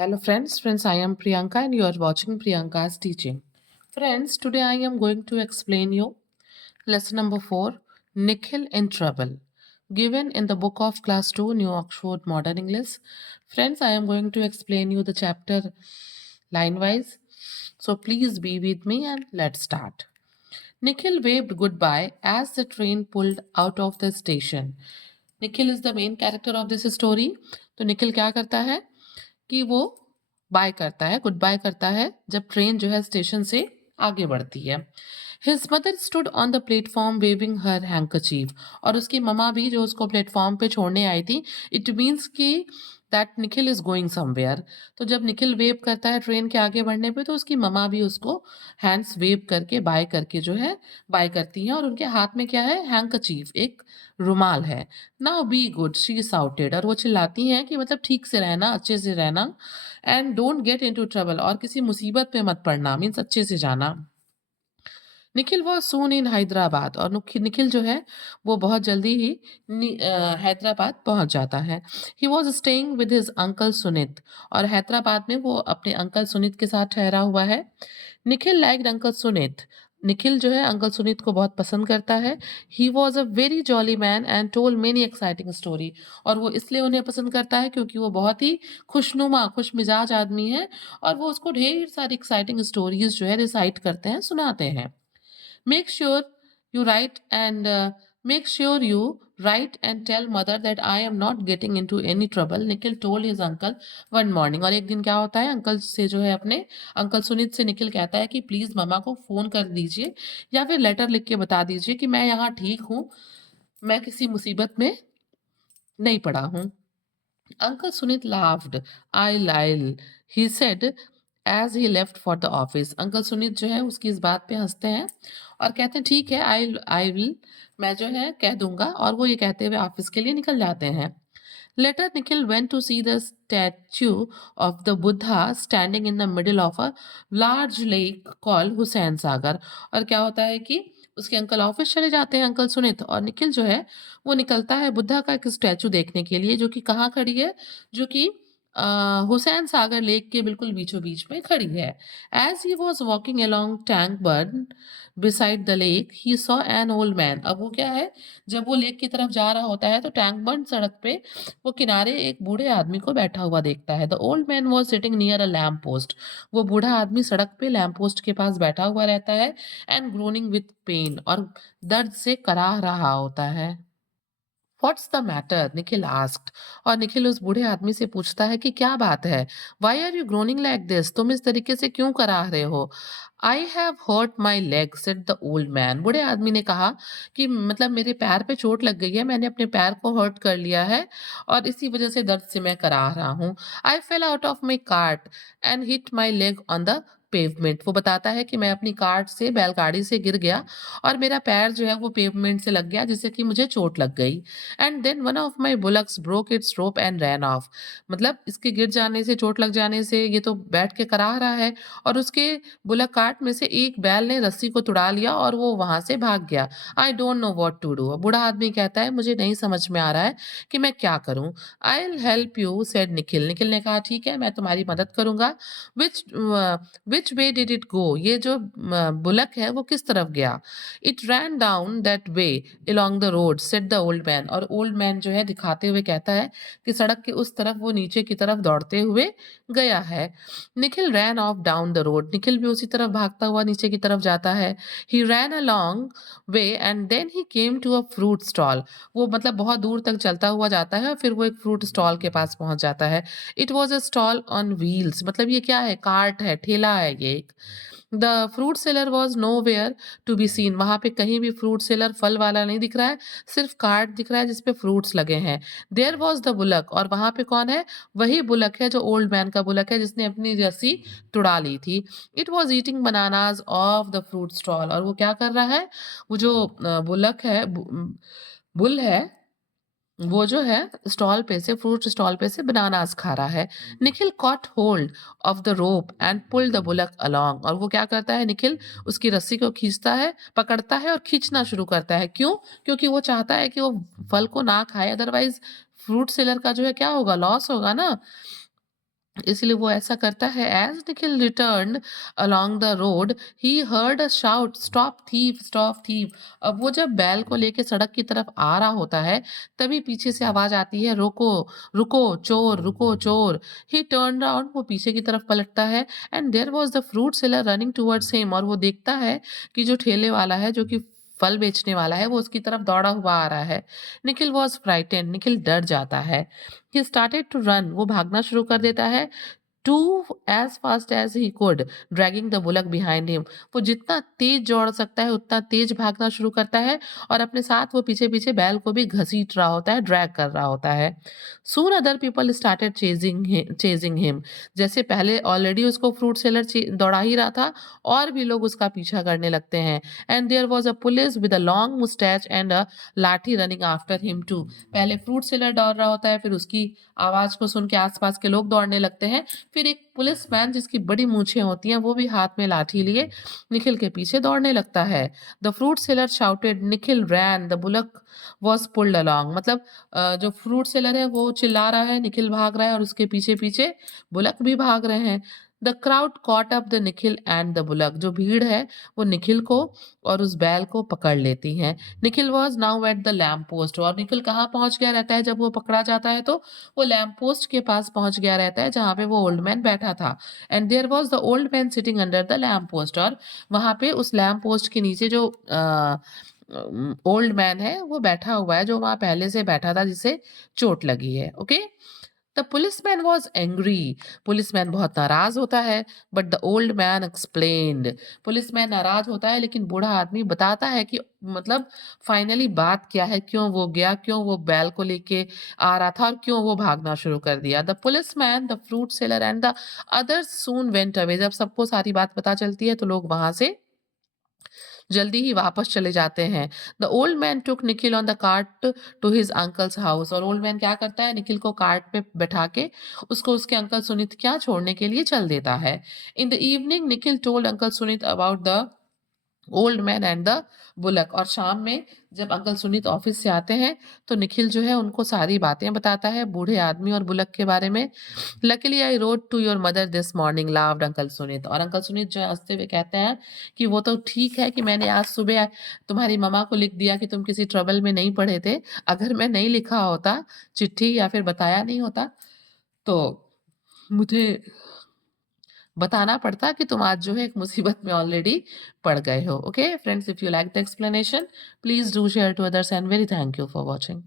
Hello friends, I am Priyanka and you are watching Priyanka's teaching. Friends, today I am going to explain you lesson number 4, Nikhil in Trouble, given in the book of class 2, New Oxford Modern English. Friends, I am going to explain you the chapter line wise. So please be with me and let's start. Nikhil waved goodbye as the train pulled out of the station. Nikhil is the main character of this story. तो निखिल क्या करता है कि वो bye करता है, good bye करता है जब ट्रेन जो है स्टेशन से आगे बढ़ती है. His mother stood on the platform waving her handkerchief. और उसकी ममा भी जो उसको प्लेटफॉर्म पे छोड़ने आई थी. इट मीन्स कि that Nikhil is going somewhere. तो जब निखिल वेव करता है ट्रेन के आगे बढ़ने पे तो उसकी ममा भी उसको हैंड्स वेव करके बाय करके जो है बाय करती हैं. और उनके हाथ में क्या है? हैंकचीफ, एक रुमाल है. Now be good she shouted. और वो चिल्लाती हैं कि मतलब ठीक से रहना, अच्छे से रहना. And don't get into trouble. और किसी मुसीबत पे मत पड़ना, मीन्स अच्छे से जाना. निखिल वॉज सून इन हैदराबाद. और निखिल जो है वो बहुत जल्दी ही हैदराबाद पहुंच जाता है. He was staying with his uncle Sunit. और हैदराबाद में वो अपने अंकल सुनित के साथ ठहरा हुआ है. Nikhil like uncle Sunit. निखिल जो है अंकल सुनीत को बहुत पसंद करता है. He was a very jolly man and told many exciting story. और वो इसलिए उन्हें पसंद करता है क्योंकि वो बहुत ही खुशनुमा, खुश मिजाज आदमी है. और वो उसको ढेर सारी एक्साइटिंग स्टोरीज जो है रिसाइट करते हैं, सुनाते हैं. Make sure you write and make sure you write and tell mother that I am not getting into any trouble. Nikhil told his uncle one morning. और एक दिन क्या होता है, अंकल से जो है अपने अंकल सुनीत से निखिल कहता है कि प्लीज मामा को फोन कर दीजिए या फिर लेटर लिख के बता दीजिए कि मैं यहाँ ठीक हूँ, मैं किसी मुसीबत में नहीं पड़ा हूँ. Uncle Sunit laughed. I'll, he said as he left for the office. Uncle Sunit जो है उसकी इस बात पे हंसते हैं और कहते हैं ठीक है, आई विल, मैं जो है कह दूंगा. और वो ये कहते हुए ऑफिस के लिए निकल जाते हैं. Later, Nikhil went to see the statue of the Buddha standing in the middle of a large lake called Hussain Sagar. और क्या होता है कि उसके अंकल ऑफिस चले जाते हैं, अंकल सुनित, और निखिल जो है वो निकलता है बुद्धा का एक स्टैचू देखने के लिए जो कि कहाँ खड़ी है, जो कि हुसैन सागर लेक के बिल्कुल बीचों बीच में खड़ी है. As he was walking along Tank बर्न beside the lake, he saw an old man. अब वो क्या है, जब वो लेक की तरफ जा रहा होता है तो टैंक बर्न सड़क पे वो किनारे एक बूढ़े आदमी को बैठा हुआ देखता है. The old man was sitting near a lamp post. वो बूढ़ा आदमी सड़क पे लैम्प पोस्ट के पास बैठा हुआ रहता है. And groaning with pain. और दर्द से कराह रहा होता है. What's the matter? Nikhil asked. और निखिल उस बूढ़े आदमी से पूछता है कि क्या बात है. Why are you groaning like this? तुम इस तरीके से क्यों कराह रहे हो? I have hurt my leg, said the old man. बूढ़े आदमी ने कहा कि मतलब मेरे पैर पे चोट लग गई है, मैंने अपने पैर को हर्ट कर लिया है और इसी वजह से दर्द से मैं कराह रहा हूँ. I fell out of my cart and hit my leg on the pavement. वो बताता है कि मैं अपनी कार्ट से, बैलगाड़ी से गिर गया और मेरा पैर जो है वो पेवमेंट से लग गया जिससे कि मुझे चोट लग गई. And then one of my bullocks broke its rope and ran off. मतलब इसके गिर जाने से, चोट लग जाने से ये तो बैठ के कराह रहा है और उसके बुलक कार्ट में से एक बैल ने रस्सी को तुड़ा लिया और वो वहां से भाग गया. I don't know what to do. बूढ़ा आदमी कहता है मुझे नहीं समझ में आ रहा है कि मैं क्या करूं. I will help you, said Nikhil. Nikhil ने कहा ठीक है, मैं तुम्हारी मदद करूंगा. विच विच वे डिड इट गो? ये जो बुलक है वो किस तरफ गया? It rain down that way along the road, said the old man. और ओल्ड मैन जो है दिखाते हुए कहता है कि सड़क के उस तरफ वो नीचे की तरफ दौड़ते हुए गया है. Nikhil ran off down the road. Nikhil भी उसी तरफ भागता हुआ नीचे की तरफ जाता है. He ran a long way and then he came to a fruit stall. वो मतलब बहुत दूर तक चलता हुआ जाता है और फिर वो एक फ्रूट स्टॉल के पास पहुंच जाता है. It was a stall on wheels. मतलब ये क्या है? कार्ट है, ठेला है ये एक. The fruit seller was nowhere to be seen. वहां पे कहीं भी फ्रूट सेलर, फल वाला नहीं दिख रहा है, सिर्फ कार्ट दिख रहा है जिसपे फ्रूट्स लगे हैं. There was the bullock. और वहां पे कौन है? वही बुलक है जो ओल्ड मैन का बुलक है जिसने अपनी रस्सी तुड़ा ली थी. It was eating bananas of the fruit stall. और वो क्या कर रहा है? वो जो बुलक है, बुल है, वो जो है स्टॉल पे से, फ्रूट स्टॉल पे से बनानास खा रहा है. Nikhil caught hold of the rope and pull the bullock along. और वो क्या करता है? निखिल उसकी रस्सी को खींचता है, पकड़ता है और खींचना शुरू करता है. क्यों? क्योंकि वो चाहता है कि वो फल को ना खाए, अदरवाइज फ्रूट सेलर का जो है क्या होगा? लॉस होगा ना. इसलिए वो ऐसा करता है। As Nikhil returned along the road he heard a shout, stop thief, stop thief. अब वो जब बैल को लेके सड़क की तरफ आ रहा होता है, तभी पीछे से आवाज आती है, रोको, रुको चोर, रुको चोर। ही टर्न राउंड, वो पीछे की तरफ पलटता है, and there was the fruit seller running towards him, और वो देखता है कि जो ठेले वाला है, जो कि फल बेचने वाला है, वो उसकी तरफ दौड़ा हुआ आ रहा है। निखिल वॉज फ्राइटेंड, निखिल डर जाता है। ही स्टार्टेड टू रन, वो भागना शुरू कर देता है। Too as fast as he could, dragging the bullock behind him. वो जितना तेज दौड़ सकता है उतना तेज भागना शुरू करता है, और अपने साथ वो पीछे पीछे बैल को भी घसीट रहा होता है, ड्रैग कर रहा होता है। Soon other people started chasing him. जैसे पहले ऑलरेडी उसको फ्रूट सेलर दौड़ा ही रहा था, और भी लोग उसका पीछा करने लगते हैं। And there was a police with a long moustache and a lathi running after him too. पहले फ्रूट सेलर दौड़ रहा होता है, फिर उसकी आवाज को सुन के आसपास के लोग दौड़ने लगते हैं। फिर एक पुलिसमैन जिसकी बड़ी मूछें होती हैं, वो भी हाथ में लाठी लिए निखिल के पीछे दौड़ने लगता है। The fruit seller shouted, Nikhil ran, the bullock was pulled along. मतलब जो फ्रूट सेलर है वो चिल्ला रहा है, निखिल भाग रहा है, और उसके पीछे पीछे बुलक भी भाग रहे हैं। The crowd caught up the Nikhil and the bullock. जो भीड़ है वो निखिल को और उस बैल को पकड़ लेती है। Nikhil was now at the lamp post, और निखिल कहाँ पहुंच गया रहता है जब वो पकड़ा जाता है? तो वो लैम्प पोस्ट के पास पहुंच गया रहता है, जहाँ पे वो ओल्ड मैन बैठा था। And there was the old man sitting under the lamp post, और वहां पे उस लैम्प पोस्ट के नीचे जो ओल्ड मैन है वो बैठा हुआ है, जो वहां पहले से बैठा था, जिसे चोट लगी है। Okay. The policeman was angry, policeman बहुत नाराज होता है। But the old man explained, policeman नाराज होता है, लेकिन बूढ़ा आदमी बताता है कि मतलब फाइनली बात क्या है, क्यों वो गया, क्यों वो बैल को लेके आ रहा था, और क्यों वो भागना शुरू कर दिया। The policeman, the fruit seller and the others soon went away. जब सबको सारी बात पता चलती है, तो लोग वहां से जल्दी ही वापस चले जाते हैं। The old man took Nikhil on the cart to his uncle's house, और ओल्ड मैन क्या करता है, निखिल को कार्ट पे बैठा के उसको उसके अंकल सुनीत क्या छोड़ने के लिए चल देता है। In the evening Nikhil told uncle Sunit about the old man and the bullock, और शाम में जब अंकल सुनीत ऑफिस से आते हैं, तो निखिल जो है उनको सारी बातें बताता है बूढ़े आदमी और बुलक के बारे में। Luckily I rode to your mother this morning, laughed uncle Sunit. और अंकल सुनीत जो है हंसते हुए कहते हैं कि वो तो ठीक है कि मैंने आज सुबह तुम्हारी मम्मा को लिख दिया कि तुम किसी ट्रबल में नहीं पड़े थे। अगर मैं नहीं लिखा होता चिट्ठी, या फिर बताया नहीं होता, तो मुझे बताना पड़ता कि तुम आज जो है एक मुसीबत में ऑलरेडी पड़ गए हो। Okay friends, if you like the explanation, please do share to others, and very thank you for watching.